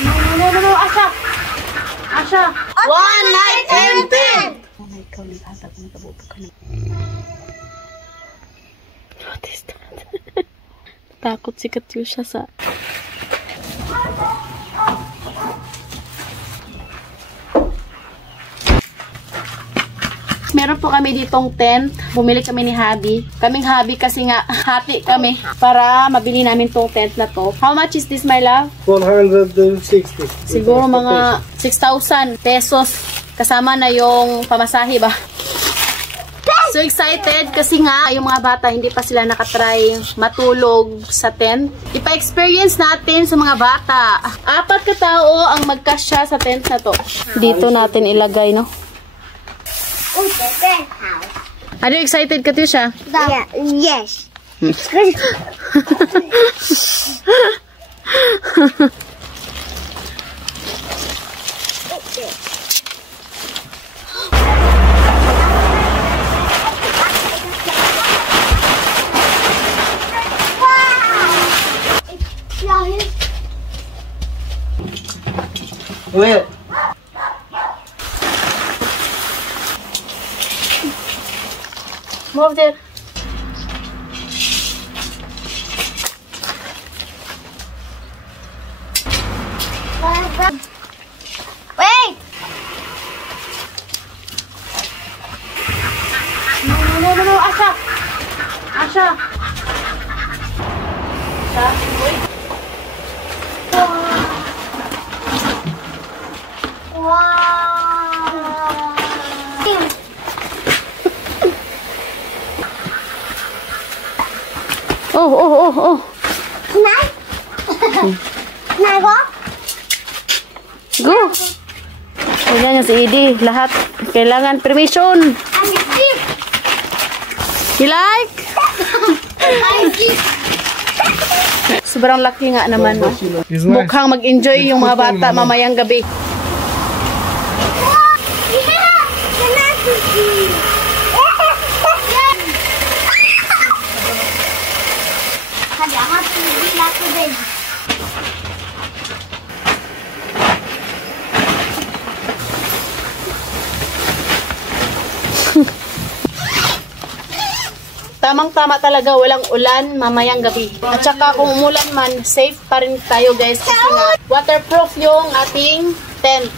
No, Asha! Asha! One night and tent! Oh my God, lihat ako nagkabuto ka na. What is that? Takot si Katyusha sa... Meron po kami ditong tent. Bumili kami ni Habi. Kaming Habi kasi nga hati kami para mabili namin tong tent na to. How much is this, my love? 160. Siguro mga 6,000 pesos. Kasama na yung pamasahe ba? So excited kasi nga yung mga bata hindi pa sila nakatry matulog sa tent. Ipa-experience natin sa mga bata. 4 katao ang magkasya sa tent na to. Dito natin ilagay, no? Oh, the best house. Are you excited, Katyusha? Yeah, yes. Where? Move there. Wait! No, Asha! Asha! Asha, wait. Oh. Nago? Go! Ayan yung si Edie. Lahat. Kailangan permission. You like? Sobrang laki nga naman. No? Mukhang mag-enjoy yung mga bata mamayang gabi. Tamang-tama talaga, walang ulan mamayang gabi. At saka kung umulan man, safe pa rin tayo guys kasi nga waterproof yung ating tent.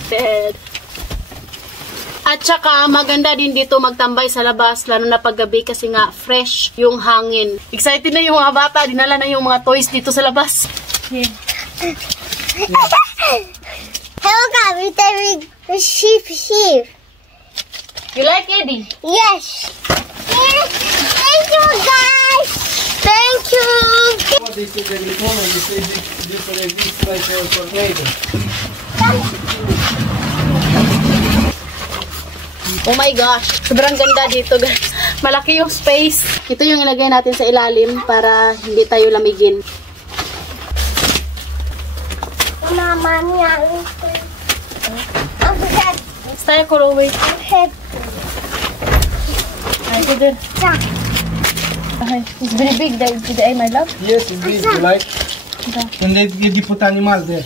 At saka maganda din dito magtambay sa labas lalo na paggabi kasi nga fresh yung hangin. Excited na yung mga bata, dinala na yung mga toys dito sa labas. Hello, guys. The sheep. You like Eddie? Yes. Thank you, guys. Thank you. This is the glycol and this is like a tornado. Oh my gosh, sobrang ganda dito guys. Malaki yung space. Ito yung ilagay natin sa ilalim para hindi tayo lamigin. Mama, Stay cool away. Ay, good. Okay, it's very big, the eye, my love. Yes, it's big. You like? And they put animals there.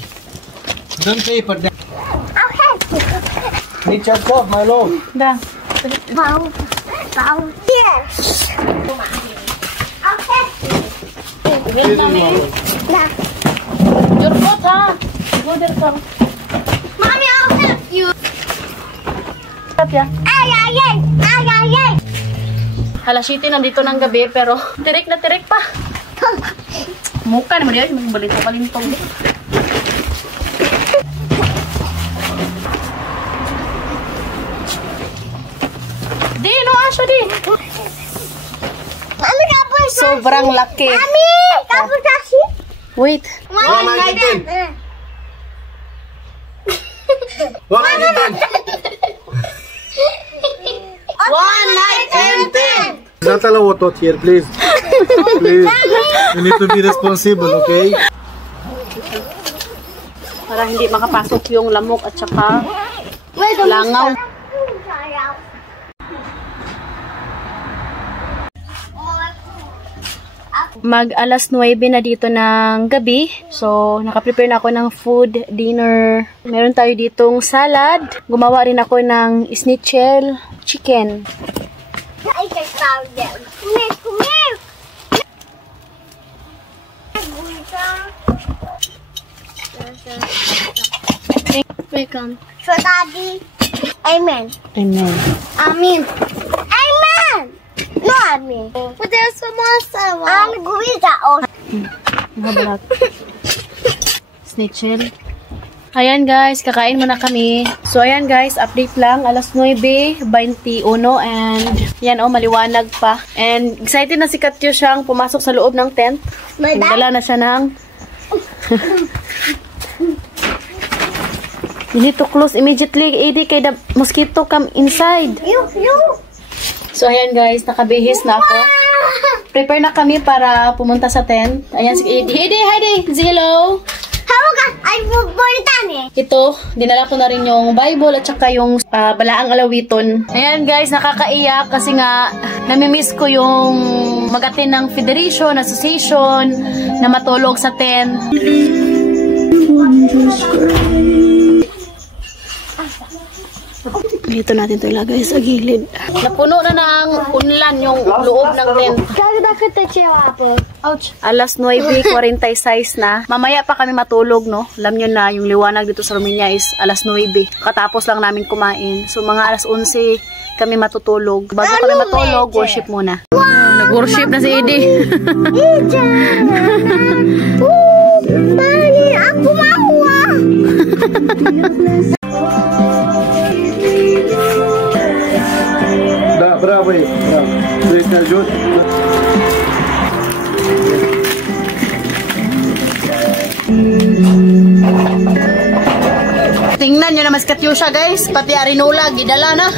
Don't paper there. Need your cup, my love. Da. Wow. Yes. Okay. Wait, mommy. Nah. Your foot, ha? Go there, come. Mommy, I'll help you. Stop, ya. Ay. Alas 7 nandito ng gabi, pero tirik na tirik pa. Mukha naman yan, magbalito-balintong. Di, no, Asha, di. Mami, kapag Sobrang laki. Mami, kapag kasi. Wait. One night and tent. One night and tent. One night and tent. Not allow water here, please. Please. You need to be responsible, okay? Para hindi makapasok yung lamok at saka langaw. Mag alas 9 na dito ng gabi. So, nakaprepare na ako ng food, dinner. Meron tayo ditong salad. Gumawa rin ako ng schnitzel chicken. I can found them. Come here. Welcome. So, Daddy. Amen. Amen. Amen. Amen. No, Amen. But there's some more. I'm going to Mabalak. Schnitzel. Ayan guys, kakain muna kami. So ayan guys, update lang. Alas 9:21 and yan maliwanag pa. And excited na si Katyushang pumasok sa loob ng tent. Nagdala na siya ng... You need to close immediately, Eddie, kay the mosquito come inside. You. So ayan guys, nakabihis na ako. Prepare na kami para pumunta sa tent. Ayan si Eddie. Eddie, say hello. Hello guys, I'm Bonitani. Ito, dinala ko na rin yung Bible at saka yung balaang alawiton. Ayan guys, nakakaiyak kasi nga namimiss ko yung mag-attend ng Federation, Association, na matulog sa tent. Dito natin ito ilagay sa gilid. Napuno na ng unlan yung loob ng tent. Ouch. Alas 9:46 na. Mamaya pa kami matulog, no? Alam nyo na, yung liwanag dito sa Romania is alas 9. Katapos lang namin kumain. So, mga alas 11 kami matutulog. Bago kami matulog, worship muna. Nag-worship na si Eddie. Mami, aku mau. Да, браво, браво. Ты идешь. Tingnan nyo naman si Katyusha guys. Pati arinola, gidala na.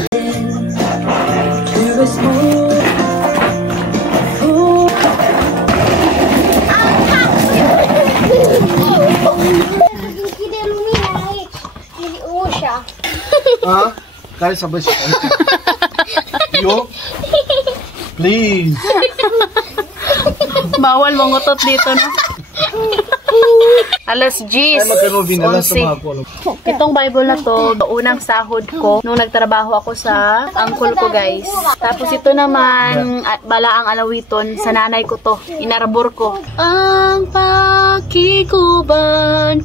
Ah, dai sabay siya. Yo. Please. Bawal mangutot dito, no? Alas 10. Ay, magkano sa mga ko. Itong Bible na to, unang sahod ko nung nagtrabaho ako sa uncle ko, guys. Tapos ito naman, at balaang alawiton, sa nanay ko to. Inarabor ko. Ang pakikuban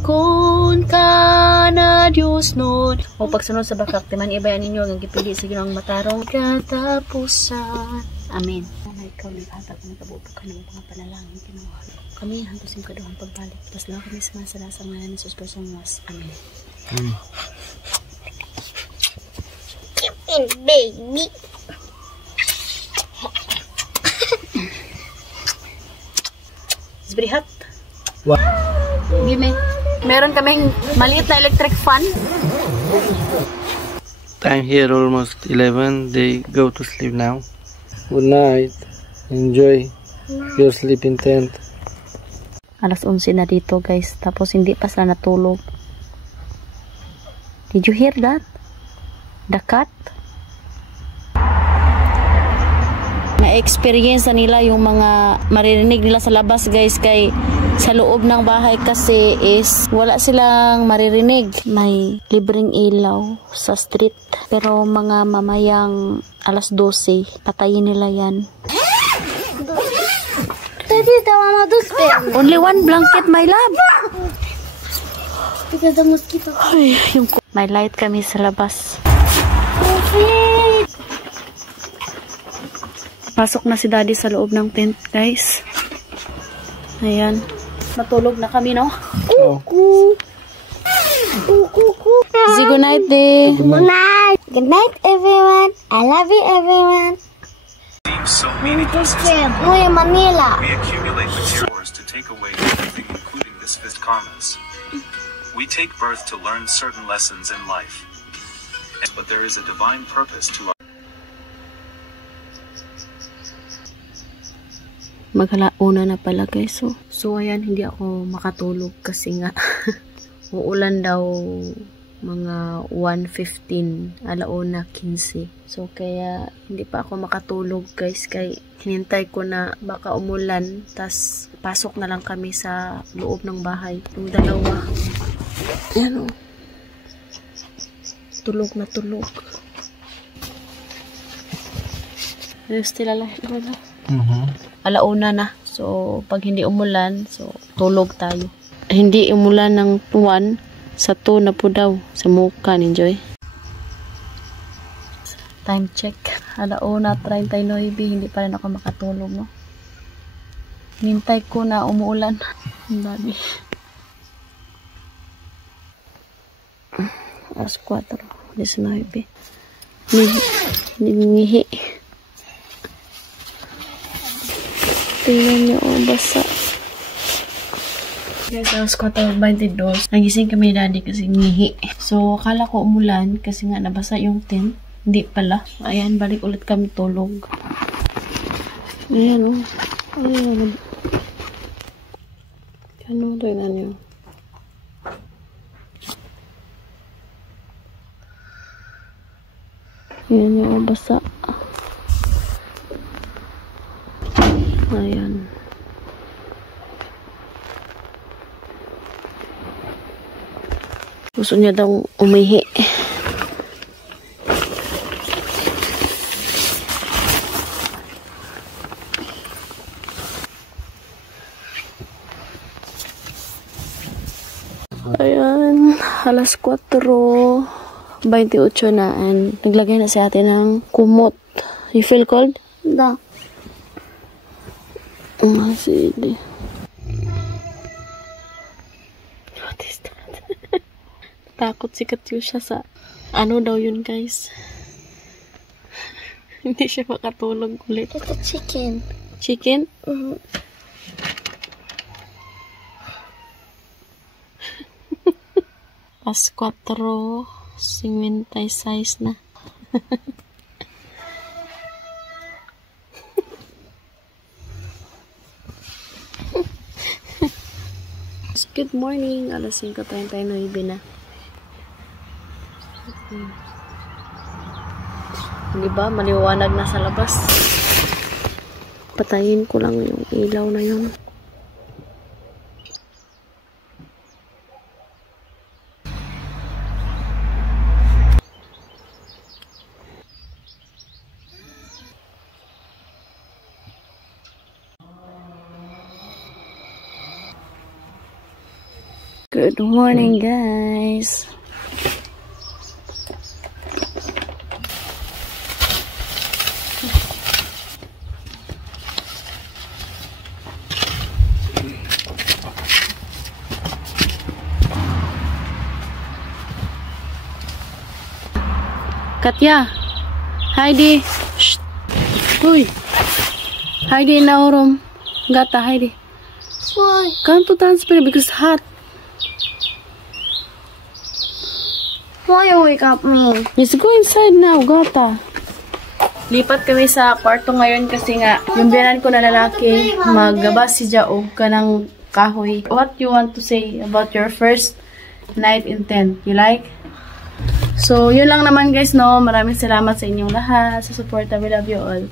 kun ka na Diyos nun. O pagsunod sa bakak, timan ibayan ninyo ang gipili sa ginawang matarong katapusan. Amen. Ikaw naghatag ng kabuto ka ng mga panalangin kinuha. Kami hantos yung kaduhang pagbalik. Tapos lang kami sumasala sa ngalan ni Jesus Personas. Amen. And baby. It's very hot. Wow. Gimme. Meron kaming maliit na electric fan. Time here almost 11. They go to sleep now. Good night. Enjoy your sleeping tent. Alas 11 na dito guys. Tapos hindi pa sila natulog. Did you hear that? The cat? Na-experience na nila yung mga maririnig nila sa labas guys. Kay sa loob ng bahay kasi is wala silang maririnig. May libreng ilaw sa street. Pero mga mamayang alas 12, patayin nila yan. Only one blanket, my love. Ay, yung may light kami sa labas. Pasok na si daddy sa loob ng tent, guys. Ayan. Matulog na kami, no? Say good night, day. Good night. Good night, everyone. I love you, everyone. So meaningless Muy Manila. we accumulate materials to take away everything, including this fist comments. We take birth to learn certain lessons in life, but there is a divine purpose to our Maghalauna na pala guys. So ayan, hindi ako makatulog kasi nga uulan daw mga 1:15, 1:15. So, kaya hindi pa ako makatulog guys, kay hinintay ko na baka umulan, tas pasok na lang kami sa loob ng bahay. Yung dalawa. Yan o. Tulog na tulog. Still alive. 1:00 na. So, pag hindi umulan, so tulog tayo. Hindi umulan ng 1, sa 2 na po daw. Sa mukha ni Joy. Time check. 1:39. Hindi pa rin ako makatulog, no? Hintay ko na umuulan. Ang dami. 4:19. Ngihi. Tingnan niyo, basa. Guys, 4:22. Nagising kami ni Daddy kasi ngihi. So, akala ko umulan kasi nga nabasa yung tent. Hindi pala. Ayan, balik ulit kami tulog. Ayan, oh. Ayan. Ano, tingnan niyo. Ayan yung basa. Ayan. Gusto niya daw umihi. Ayan, 4:28 na and naglagay na si ate ng kumot. You feel cold? Da. Sige. What is that? Takot si Katyusha sa ano daw yun, guys. Hindi siya makatulog ulit. It's a chicken. Chicken? Mm-hmm. Pas 4:56 na. Good morning. 5:39 na. Diba? Maliwanag na sa labas. Patayin ko lang yung ilaw na yun. Good morning, guys. Katya, Heidi. Shh. Uy. Heidi in our room. Gata, Heidi. Why? Come to transfer because it's hot. Why you wake up me? Let's go inside now, Gata. Lipat kami sa kwarto ngayon kasi nga yung biyanan ko na lalaki maggabas si Jaog ka ng kahoy. What you want to say about your first night in tent? You like? So, yun lang naman guys, no? Maraming salamat sa inyong lahat sa support. We love you all.